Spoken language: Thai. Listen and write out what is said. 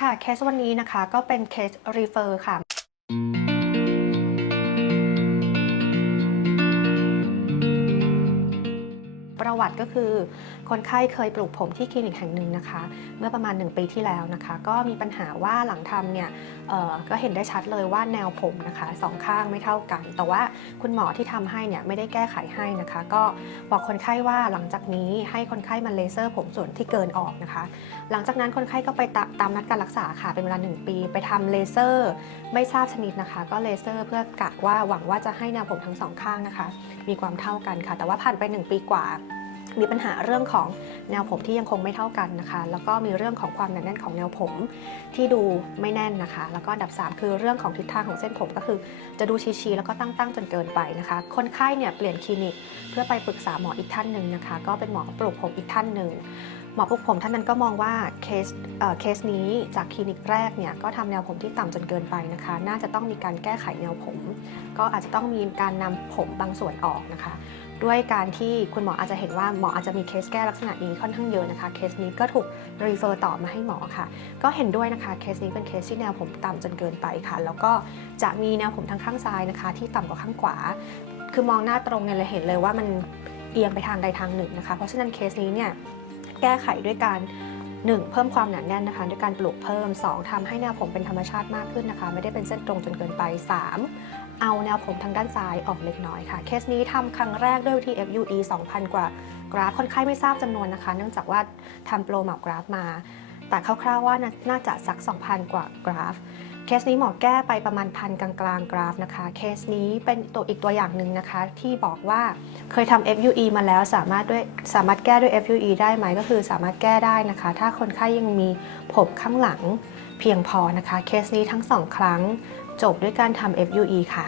ค่ะเคสวันนี้นะคะก็เป็นเคสรีเฟอร์ค่ะ ประวัติก็คือ คนไข้เคยปลูกผมที่คลินิกแห่งหนึ่งนะคะ เมื่อประมาณ 1 ปีที่แล้วนะคะ ก็มีปัญหาว่าหลังทำเนี่ยก็เห็นได้ชัดเลยว่าแนวผมนะคะสองข้างไม่เท่ากัน แต่ว่าคุณหมอที่ทำให้เนี่ยไม่ได้แก้ไขให้นะคะ ก็บอกคนไข้ว่าหลังจากนี้ให้คนไข้มาเลเซอร์ ผมส่วนที่เกินออกนะคะ หลังจากนั้นคนไข้ก็ไปตามนัดการรักษาค่ะเป็นเวลา 1 ปี ไปทำเลเซอร์ ไม่ทราบชนิดนะคะ ก็เลเซอร์เพื่อกะว่าหวังว่าจะให้แนวผมทั้งสองข้างนะคะ มีความเท่ากันค่ะ แต่ว่าผ่านไป 1 ปีกว่า มีปัญหาเรื่องของแนวผมที่ยังคงไม่เท่ากันนะคะ แล้วก็มีเรื่องของความหนาแน่นของแนวผมที่ดูไม่แน่นนะคะ แล้วก็อันดับ 3 คือเรื่องของทิศทางของเส้นผมก็คือ จะดูชี้ๆแล้วก็ตั้งๆจนเกินไปนะคะ คนไข้เนี่ยเปลี่ยนคลินิก เพื่อไปปรึกษาหมออีกท่านหนึ่งนะคะ ก็เป็นหมอปลูกผมอีกท่านหนึ่งหมอปลูกผมท่านนั้นก็มองว่าเคสเออเคสนี้จากคลินิกแรกเนี่ยก็ทำแนวผมที่ต่ำจนเกินไปนะคะ น่าจะต้องมีการแก้ไขแนวผม ก็อาจจะต้องมีการนำผมบางส่วนออกนะคะ ด้วยการที่คุณหมออาจจะเห็นว่าหมออาจจะมีเคสแก้ลักษณะนี้ค่อนข้างเยอะนะคะเคสนี้ก็ถูกรีเฟอร์ต่อมาให้หมอค่ะ ก็เห็นด้วยนะคะเคสนี้เป็นเคสที่แนวผมต่ำจนเกินไปค่ะ แล้วก็จะมีแนวผมทางข้างซ้ายนะคะ ที่ต่ำกว่าข้างขวา คือมองหน้าตรงเนี่ยเลยเห็นเลยว่ามันเอียงไปทางใดทางหนึ่งนะคะ เพราะฉะนั้นเคสนี้เนี่ยแก้ไขด้วยการ 1. เพิ่มความหนาแน่นนะคะด้วยการปลูกเพิ่ม 2. ทำให้แนวผมเป็นธรรมชาติมากขึ้นนะคะ ไม่ได้เป็นเส้นตรงจนเกินไป 3. เอาแนวผมทางด้านซ้ายออกเล็กน้อยค่ะ เคสนี้ทำครั้งแรกด้วยวิธี FUE 2,000 กว่ากราฟคนไข้ไม่ทราบจำนวนนะคะ เนื่องจากว่าทำโปรมับกราฟมา แต่คร่าวๆว่าน่าจะสัก 2,000 กว่ากราฟ เคสนี้หมอแก้ไปประมาณพันกลางๆกราฟนะคะ เคสนี้เป็นตัวอีกตัวอย่างหนึ่งนะคะ ที่บอกว่าเคยทำ FUE มาแล้วสามารถด้วยสามารถแก้ด้วย FUE ได้ไหมก็คือสามารถแก้ได้นะคะ ถ้าคนไข้ยังมีผมข้างหลังเพียงพอนะคะ เคสนี้ทั้งสองครั้ง จบด้วยการทำ FUE ค่ะ